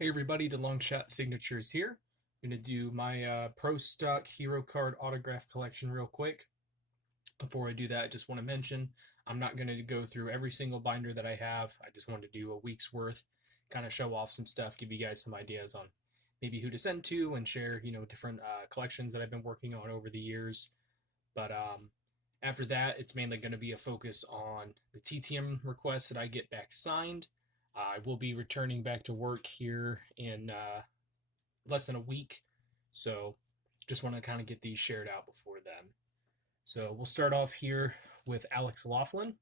Hey everybody, the Long Shot Signatures here. I'm going to do my Pro Stock Hero Card Autograph Collection real quick. Before I do that, I just want to mention I'm not going to go through every single binder that I have. I just wanted to do a week's worth, kind of show off some stuff, give you guys some ideas on maybe who to send to and share, different collections that I've been working on over the years. But after that, it's mainly going to be a focus on the TTM requests that I get back signed. I will be returning back to work here in less than a week, so just want to kind of get these shared out before then. So we'll start off here with Alex Laughlin,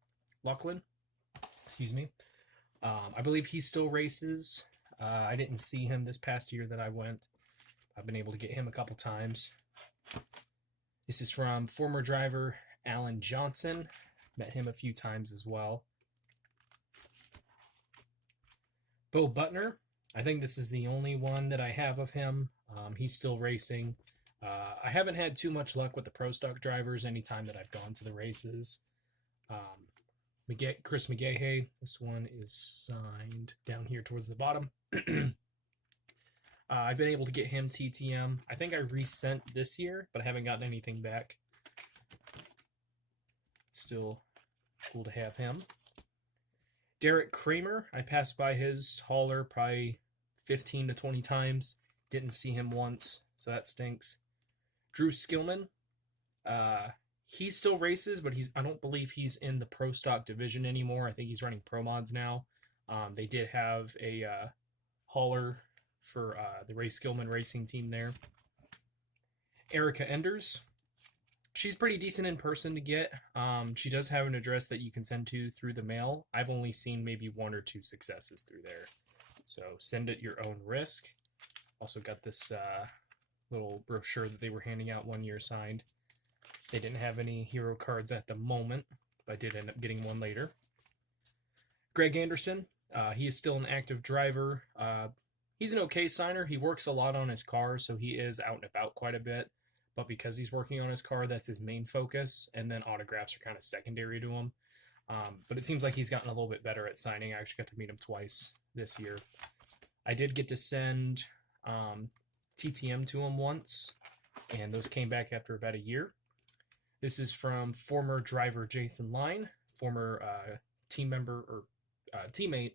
excuse me. I believe he still races. I didn't see him this past year that I went. I've been able to get him a couple times. This is from former driver Alan Johnson. Met him a few times as well. Bo Butner. I think this is the only one that I have of him. He's still racing. I haven't had too much luck with the Pro Stock drivers anytime that I've gone to the races. Chris Mcgahey. This one is signed down here towards the bottom. I've been able to get him TTM. I think I resent this year, but I haven't gotten anything back. It's still cool to have him. Derek Kramer. I passed by his hauler probably 15 to 20 times. Didn't see him once, so that stinks. Drew Skillman. He still races, but I don't believe he's in the Pro Stock division anymore. I think he's running Pro Mods now. They did have a hauler for the Ray Skillman racing team there. Erica Enders. She's pretty decent in person to get. She does have an address that you can send to through the mail. I've only seen maybe 1 or 2 successes through there. So send at your own risk. Also got this little brochure that they were handing out one year signed. They didn't have any hero cards at the moment, but I did end up getting one later. Greg Anderson. He is still an active driver. He's an okay signer. He works a lot on his car, so he is out and about quite a bit. But because he's working on his car, that's his main focus, and then autographs are kind of secondary to him. But it seems like he's gotten a little bit better at signing. I actually got to meet him twice this year. I did get to send TTM to him once, and those came back after about a year. This is from former driver Jason Line, former team member or teammate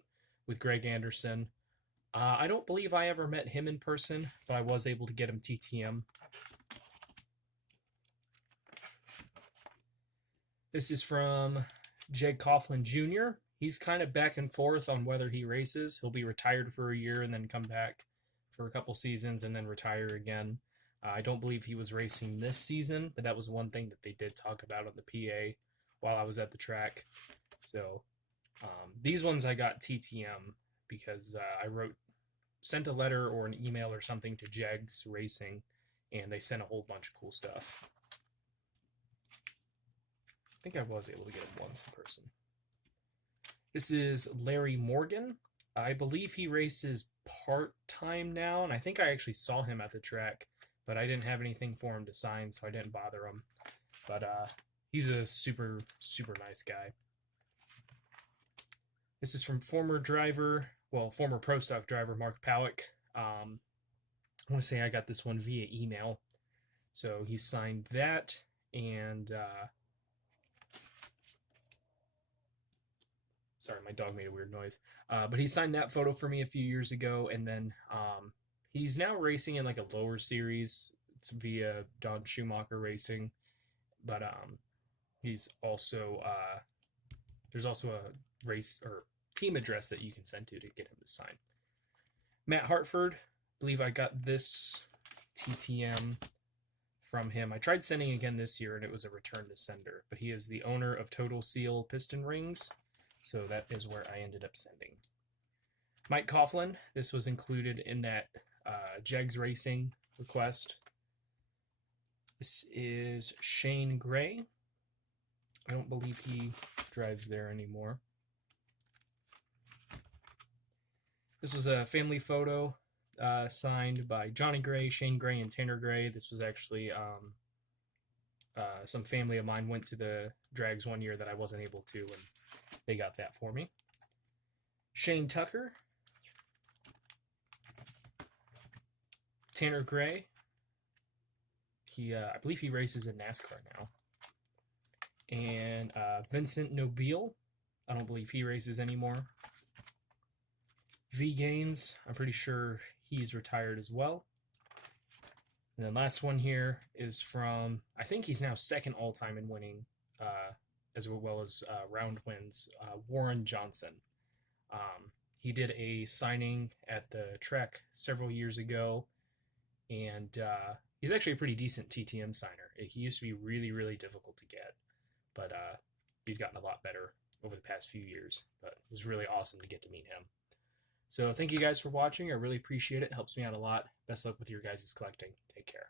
with Greg Anderson. I don't believe I ever met him in person, but I was able to get him TTM. This is from Jake Coughlin Jr. He's kind of back and forth on whether he races. He'll be retired for a year and then come back for a couple seasons and then retire again. I don't believe he was racing this season, but that was one thing that they did talk about on the PA while I was at the track. So these ones I got TTM because I sent a letter or an email or something to Jegs Racing, and they sent a whole bunch of cool stuff. I think I was able to get him once in person. This is Larry Morgan. I believe he races part-time now, and I think I actually saw him at the track, but I didn't have anything for him to sign, so I didn't bother him. But he's a super, super nice guy. This is from former Pro Stock driver Mark Powek. I want to say I got this one via email. So he signed that, and sorry, my dog made a weird noise. But he signed that photo for me a few years ago, and then he's now racing in like a lower series via Don Schumacher Racing. But he's also there's also a race or team address that you can send to get him to sign. Matt Hartford, I believe I got this TTM from him. I tried sending again this year, and it was a return to sender. But he is the owner of Total Seal Piston Rings. So that is where I ended up sending. Mike Coughlin, this was included in that Jegs Racing request. This is Shane Gray. I don't believe he drives there anymore. This was a family photo signed by Johnny Gray, Shane Gray, and Tanner Gray. This was actually some family of mine went to the drags one year that I wasn't able to, and they got that for me. Shane Tucker. Tanner Gray. I believe he races in NASCAR now. And Vincent Nobile. I don't believe he races anymore. V Gaines. I'm pretty sure he's retired as well. And then last one here is from, I think he's now second all-time in winning, as well as round wins, Warren Johnson. He did a signing at the Trek several years ago, and he's actually a pretty decent TTM signer. He used to be really, really difficult to get, but he's gotten a lot better over the past few years, but it was really awesome to get to meet him. So thank you guys for watching. I really appreciate it. It helps me out a lot. Best luck with your guys' collecting. Take care.